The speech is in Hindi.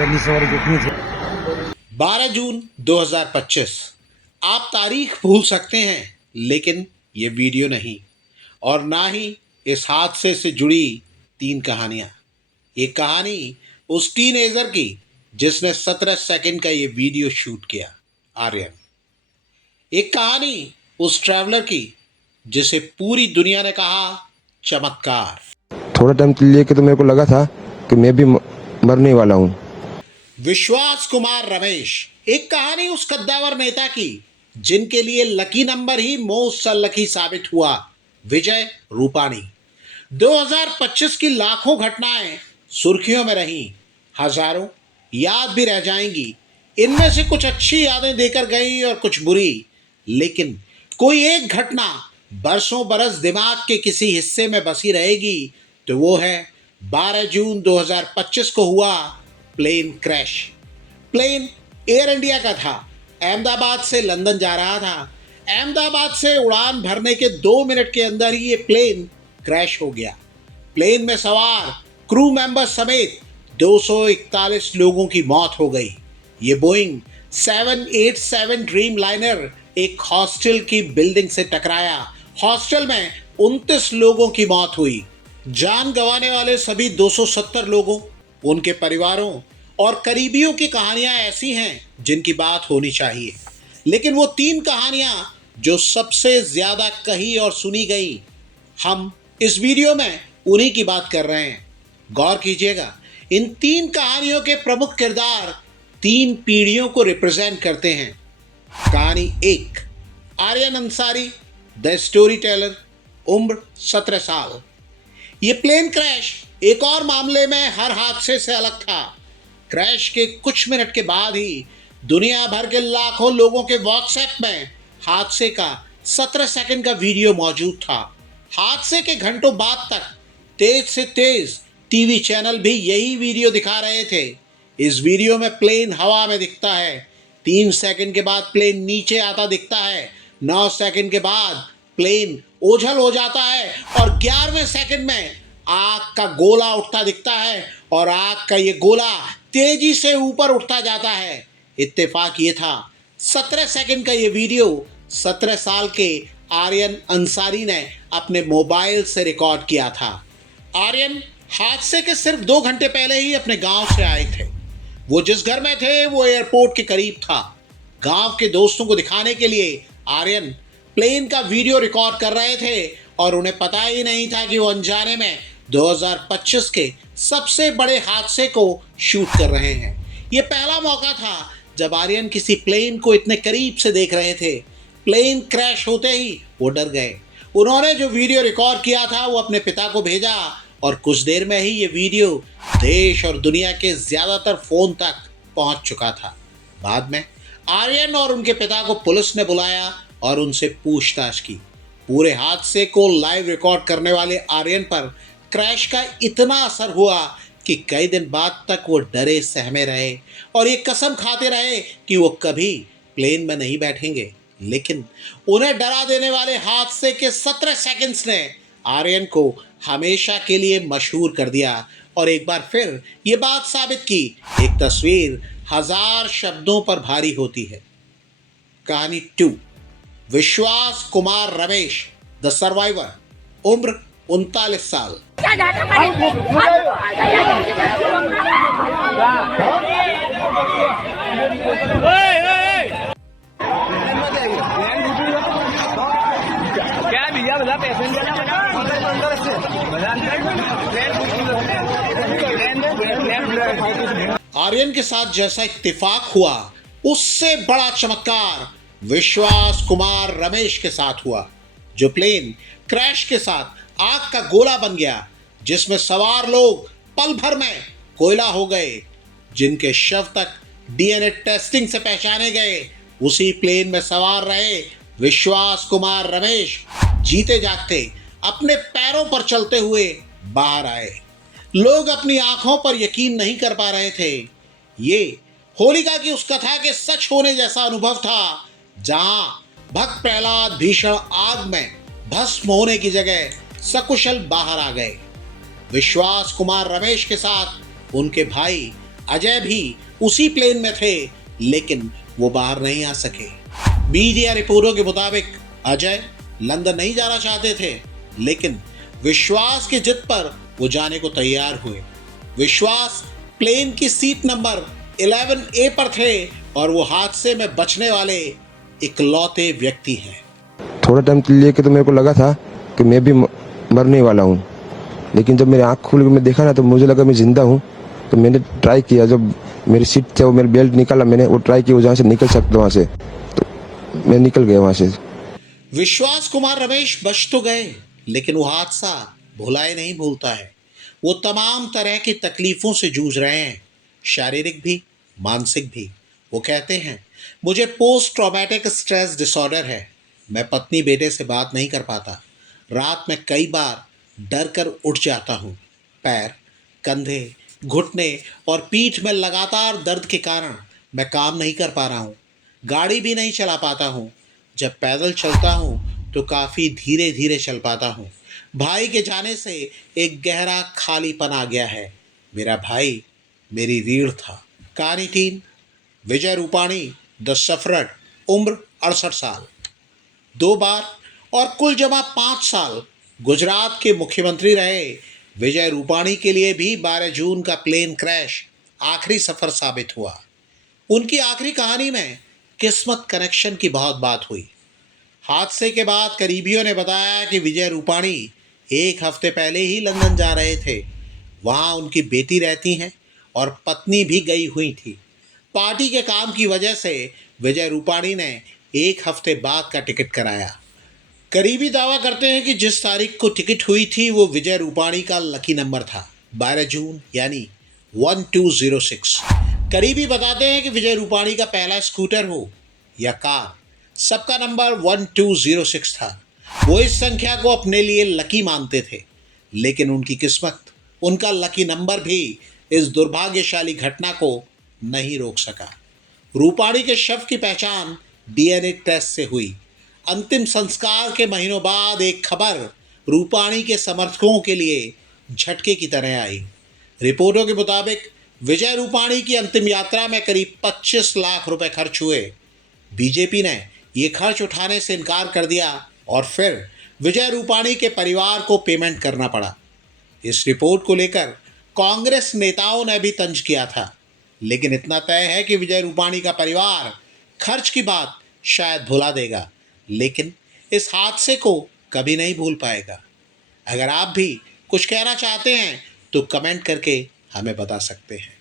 गर्मी सवारी कितनी थी। 12 जून 2025। आप तारीख भूल सकते हैं लेकिन ये वीडियो नहीं, और ना ही इस हादसे से जुड़ी 3 कहानियां। ये कहानी उस टीनेजर की जिसने 17 सेकंड का ये वीडियो शूट किया, आर्यन। एक कहानी उस ट्रैवलर की जिसे पूरी दुनिया ने कहा चमत्कार। थोड़ा टाइम लेके तो मेरे को लगा था कि मैं भी मरने वाला हूँ। विश्वास कुमार रमेश, एक कहानी उस कद्दावर नेता की जिनके लिए लकी नंबर ही मोस्ट अनलकी साबित हुआ, विजय रूपाणी। 2025 की लाखों घटनाएं सुर्खियों में रहीं, हजारों याद भी रह जाएंगी। इनमें से कुछ अच्छी यादें देकर गई और कुछ बुरी, लेकिन कोई एक घटना बरसों बरस दिमाग के किसी हिस्से में बसी रहेगी, तो वो है 12 जून 2025 को हुआ plane crash. Plane Air India का था, अहमदाबाद से लंदन जा रहा था। अहमदाबाद से उड़ान भरने के 2 मिनट के अंदर ही ये प्लेन क्रैश हो गया। प्लेन में सवार क्रू मेंबर समेत 241 लोगों की मौत हो गई। ये बोइंग 787 ड्रीम लाइनर एक हॉस्टल की बिल्डिंग से टकराया। हॉस्टल में 29 लोगों की मौत हुई। जान गंवाने वाले सभी 270 लोगों, उनके परिवारों और करीबियों की कहानियां ऐसी हैं जिनकी बात होनी चाहिए। लेकिन वो 3 कहानियां जो सबसे ज्यादा कही और सुनी गई, हम इस वीडियो में उन्हीं की बात कर रहे हैं। गौर कीजिएगा, इन 3 कहानियों के प्रमुख किरदार 3 पीढ़ियों को रिप्रेजेंट करते हैं। कहानी 1, Aryan Ansari, the storyteller, उम्र 17 साल। ये प्लेन क्रैश एक और मामले में हर हादसे से अलग था। क्रैश के कुछ मिनट के बाद ही दुनिया भर के लाखों लोगों के व्हाट्सएप में हादसे का 17 सेकंड का वीडियो मौजूद था। हादसे के घंटों बाद तक तेज से तेज टीवी चैनल भी यही वीडियो दिखा रहे थे। इस वीडियो में प्लेन हवा में दिखता है, 3 सेकंड के बाद प्लेन नीचे आता दिखता है, 9 सेकंड के बाद प्लेन ओझल हो जाता है और 11वें सेकंड में आग का गोला उठता दिखता है और आग का ये गोला तेजी से ऊपर उठता जाता है। इत्तेफाक ये था, 17 सेकंड का ये वीडियो 17 साल के आर्यन अंसारी ने अपने मोबाइल से रिकॉर्ड किया था। आर्यन हादसे के सिर्फ 2 घंटे पहले ही अपने गांव से आए थे। वो जिस घर में थे वो एयरपोर्ट के करीब था। गांव के दोस्तों को दिखाने के लिए आर्यन प्लेन का वीडियो रिकॉर्ड कर रहे थे और उन्हें पता ही नहीं था कि वो अनजाने में 2025 के सबसे बड़े हादसे को शूट कर रहे हैं। ये पहला मौका था जब आर्यन किसी प्लेन को इतने करीब से देख रहे थे। प्लेन क्रैश होते ही वो डर गए। उन्होंने जो वीडियो रिकॉर्ड किया था वो अपने पिता को भेजा और कुछ देर में ही ये वीडियो देश और दुनिया के ज़्यादातर फ़ोन तक पहुंच चुका था। बाद में आर्यन और उनके पिता को पुलिस ने बुलाया और उनसे पूछताछ की। पूरे हादसे को लाइव रिकॉर्ड करने वाले आर्यन पर क्रैश का इतना असर हुआ कि कई दिन बाद तक वो डरे सहमे रहे और ये कसम खाते रहे कि वो कभी प्लेन में नहीं बैठेंगे। लेकिन उन्हें डरा देने वाले हादसे के 17 सेकंड्स ने आर्यन को हमेशा के लिए मशहूर कर दिया और एक बार फिर ये बात साबित की, एक तस्वीर 1000 शब्दों पर भारी होती है। कहानी 2, विश्वास कुमार रमेश, द सर्वाइवर, उम्र 39 साल। क्या भैया बता पैसेंजर आर्यन के साथ जैसा इत्तेफाक हुआ उससे बड़ा चमत्कार विश्वास कुमार रमेश के साथ हुआ, जो प्लेन क्रैश के साथ आग का गोला बन गया, जिसमें सवार लोग पल भर में कोयला हो गए, जिनके शव तक डीएनए टेस्टिंग से पहचाने गए। उसी प्लेन में सवार रहे विश्वास कुमार रमेश जीते जागते अपने पैरों पर चलते हुए बाहर आए। लोग अपनी आंखों पर यकीन नहीं कर पा रहे थे। ये होलिका की उस कथा के सच होने जैसा अनुभव था, जहां भक्त प्रहलाद भीषण आग में भस्म होने की जगह सकुशल बाहर आ गए। विश्वास कुमार रमेश के साथ उनके भाई अजय भी उसी प्लेन में थे, लेकिन वो बाहर नहीं आ सके। मीडिया रिपोर्टों के मुताबिक अजय लंदन नहीं जाना चाहते थे, लेकिन विश्वास की जिद पर वो जाने को तैयार हुए। विश्वास प्लेन की सीट नंबर 11A पर थे और वो हादसे में बचने वाले इकलौते व्यक्ति हैं। थोड़ा टाइम लेके तो मेरे को लगा था कि मैं भी मरने वाला हूँ, लेकिन जब मेरी आँख खुल के मैं देखा ना तो मुझे लगा मैं जिंदा हूँ। तो मैंने ट्राई किया, जब मेरी सीट से वो मेरी बेल्ट निकाला, मैंने वो ट्राई किया जहाँ से निकल सकता वहाँ से, तो मैं निकल गया वहाँ से। विश्वास कुमार रमेश बच तो गए, लेकिन वो हादसा भुलाए नहीं भूलता है। वो तमाम तरह की तकलीफों से जूझ रहे हैं, शारीरिक भी, मानसिक भी। वो कहते हैं, मुझे पोस्ट ट्रॉमेटिक स्ट्रेस डिसऑर्डर है। मैं पत्नी बेटे से बात नहीं कर पाता। रात में कई बार डर कर उठ जाता हूँ। पैर, कंधे, घुटने और पीठ में लगातार दर्द के कारण मैं काम नहीं कर पा रहा हूँ। गाड़ी भी नहीं चला पाता हूँ। जब पैदल चलता हूँ तो काफ़ी धीरे धीरे चल पाता हूँ। भाई के जाने से एक गहरा खालीपन आ गया है। मेरा भाई मेरी रीढ़ था। कहानी 3, विजय रूपाणी, द सफरट, उम्र 68 साल। 2 बार और कुल जमा 5 साल गुजरात के मुख्यमंत्री रहे विजय रूपाणी के लिए भी 12 जून का प्लेन क्रैश आखिरी सफर साबित हुआ। उनकी आखिरी कहानी में किस्मत कनेक्शन की बहुत बात हुई। हादसे के बाद करीबियों ने बताया कि विजय रूपाणी 1 हफ्ते पहले ही लंदन जा रहे थे। वहाँ उनकी बेटी रहती हैं और पत्नी भी गई हुई थी। पार्टी के काम की वजह से विजय रूपाणी ने 1 हफ्ते बाद का टिकट कराया। करीबी दावा करते हैं कि जिस तारीख को टिकट हुई थी वो विजय रूपाणी का लकी नंबर था, 12 जून यानी 1206। करीबी बताते हैं कि विजय रूपाणी का पहला स्कूटर हो या कार, सबका नंबर 1206 था। वो इस संख्या को अपने लिए लकी मानते थे, लेकिन उनकी किस्मत, उनका लकी नंबर भी इस दुर्भाग्यशाली घटना को नहीं रोक सका। रूपाणी के शव की पहचान डीएनए टेस्ट से हुई। अंतिम संस्कार के महीनों बाद एक खबर रूपाणी के समर्थकों के लिए झटके की तरह आई। रिपोर्टों के मुताबिक विजय रूपाणी की अंतिम यात्रा में करीब 25 लाख रुपए खर्च हुए। बीजेपी ने ये खर्च उठाने से इनकार कर दिया और फिर विजय रूपाणी के परिवार को पेमेंट करना पड़ा। इस रिपोर्ट को लेकर कांग्रेस नेताओं ने भी तंज किया था, लेकिन इतना तय है कि विजय रूपाणी का परिवार खर्च की बात शायद भुला देगा, लेकिन इस हादसे को कभी नहीं भूल पाएगा। अगर आप भी कुछ कहना चाहते हैं तो कमेंट करके हमें बता सकते हैं।